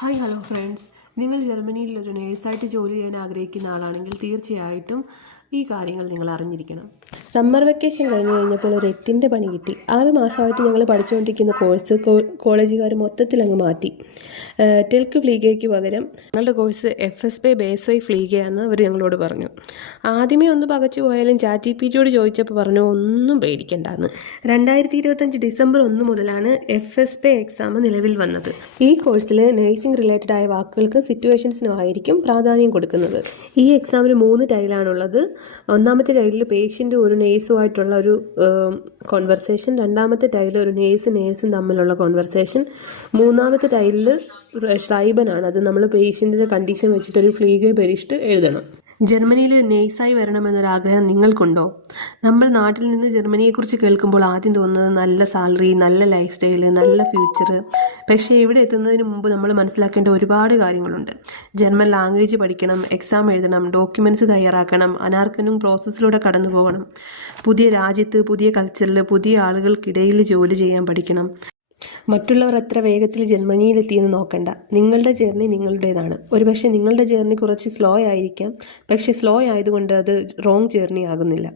Hello friends. നിങ്ങൾ ജർമ്മനിയിൽ ഒരു നേഴ്സായിട്ട് ജോലി ചെയ്യാൻ ആഗ്രഹിക്കുന്ന ആളാണെങ്കിൽ തീർച്ചയായിട്ടും ഈ കാര്യങ്ങൾ നിങ്ങൾ അറിഞ്ഞിരിക്കണം. സമ്മർ വെക്കേഷൻ കഴിഞ്ഞപ്പോൾ ഒരു 8ൻ്റെ പണി കിട്ടി. 6 മാസമായിട്ട് ഞങ്ങൾ പഠിച്ചുകൊണ്ടിരിക്കുന്ന കോഴ്സ് കോളേജുകാർ മൊത്തത്തിൽ അങ്ങ് മാറ്റി. ടെൽക്ക് ഫ്ലീഗയ്ക്ക് പകരം ഞങ്ങളുടെ കോഴ്സ് FSP ബേസ് വൈ ഫ്ലീഗയാണെന്ന് അവർ ഞങ്ങളോട് പറഞ്ഞു. ആദ്യമേ ഒന്ന് പകച്ചു പോയാലും ChatGPTയോട് ചോദിച്ചപ്പോൾ പറഞ്ഞു ഒന്നും പേടിക്കണ്ടെന്ന്. 2025 ഡിസംബർ 1 മുതലാണ് FSP എക്സാം നിലവിൽ വന്നത്. ഈ കോഴ്സിൽ നേഴ്സിംഗ് റിലേറ്റഡ് ആയ വാക്കുകൾക്കും സിറ്റുവേഷൻസിനും ആയിരിക്കും പ്രാധാന്യം കൊടുക്കുന്നത്. ഈ എക്സാമിന് 3 ടൈലാണുള്ളത്. ഒന്നാമത്തെ ടൈലിൽ പേഷ്യൻ്റ് ഒരു നേഴ്സുമായിട്ടുള്ള ഒരു കോൺവെർസേഷൻ, രണ്ടാമത്തെ ടൈലിൽ ഒരു നേഴ്സും തമ്മിലുള്ള കോൺവെർസേഷൻ, മൂന്നാമത്തെ ടൈലിൽ ഷ്രൈബനാണ്. അത് നമ്മൾ പേഷ്യൻറ്റിൻ്റെ കണ്ടീഷൻ വെച്ചിട്ടൊരു ഫ്ലീഗെ പരീക്ഷിച്ച് എഴുതണം. ജർമ്മനിയിൽ നേഴ്സായി വരണമെന്നൊരാഗ്രഹം നിങ്ങൾക്കുണ്ടോ? നമ്മൾ നാട്ടിൽ നിന്ന് ജർമ്മനിയെക്കുറിച്ച് കേൾക്കുമ്പോൾ ആദ്യം തോന്നുന്നത് നല്ല സാലറി, നല്ല ലൈഫ് സ്റ്റൈല്, നല്ല ഫ്യൂച്ചർ. പക്ഷേ ഇവിടെ എത്തുന്നതിന് മുമ്പ് നമ്മൾ മനസ്സിലാക്കേണ്ട ഒരുപാട് കാര്യങ്ങളുണ്ട്. ജർമ്മൻ ലാംഗ്വേജ് പഠിക്കണം, എക്സാം എഴുതണം, ഡോക്യുമെൻറ്റ്സ് തയ്യാറാക്കണം, അനാർക്കനും പ്രോസസ്സിലൂടെ കടന്നു പോകണം. പുതിയ രാജ്യത്ത്, പുതിയ കൾച്ചറിൽ, പുതിയ ആളുകൾക്കിടയിൽ ജോലി ചെയ്യാൻ പഠിക്കണം. മറ്റുള്ളവർ അത്ര വേഗത്തിൽ ജർമ്മനിയിലെത്തിയെന്ന് നോക്കണ്ട. നിങ്ങളുടെ ജേർണി നിങ്ങളുടേതാണ്. ഒരുപക്ഷെ നിങ്ങളുടെ ജേർണി കുറച്ച് സ്ലോ ആയിരിക്കാം, പക്ഷേ സ്ലോ ആയതുകൊണ്ട് അത് റോങ് ജേർണി ആകുന്നില്ല.